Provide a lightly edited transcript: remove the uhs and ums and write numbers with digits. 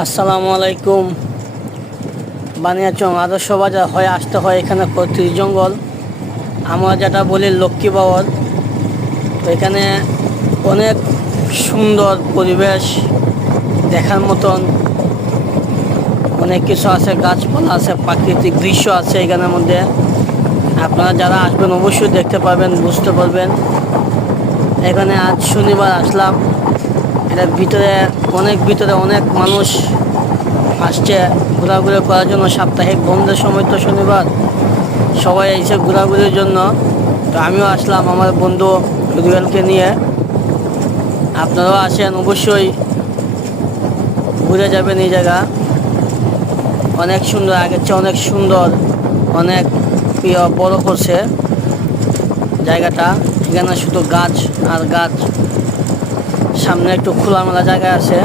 আসসালামু আলাইকুম। বানিয়াচং আদর্শ বাজার হয়ে আসতে হয় এখানে কত্রিশ জঙ্গল, আমরা যেটা বলি লক্ষ্মী বাওয়ার। তো এখানে অনেক সুন্দর পরিবেশ, দেখার মতন অনেক কিছু আছে, গাছপালা আছে, প্রাকৃতিক দৃশ্য আছে এখানের মধ্যে। আপনারা যারা আসবেন অবশ্যই দেখতে পাবেন, বুঝতে পারবেন। এখানে আজ শনিবার আসলাম, এটার ভিতরে অনেক মানুষ আসছে ঘোরাঘুরি করার জন্য। সাপ্তাহিক বন্ধের সময় তো শনিবার, সবাই এসে ঘোরাঘুরির জন্য। তো আমিও আসলাম আমার বন্ধু রুয়েলকে নিয়ে। আপনারাও আসেন, অবশ্যই ঘুরে যাবেন। এই জায়গা অনেক সুন্দর, আগের চেয়ে অনেক সুন্দর, অনেক বড় করছে জায়গাটা। এখানে শুধু গাছ আর গাছ, সামনে একটু খোলামেলা জায়গা আছে।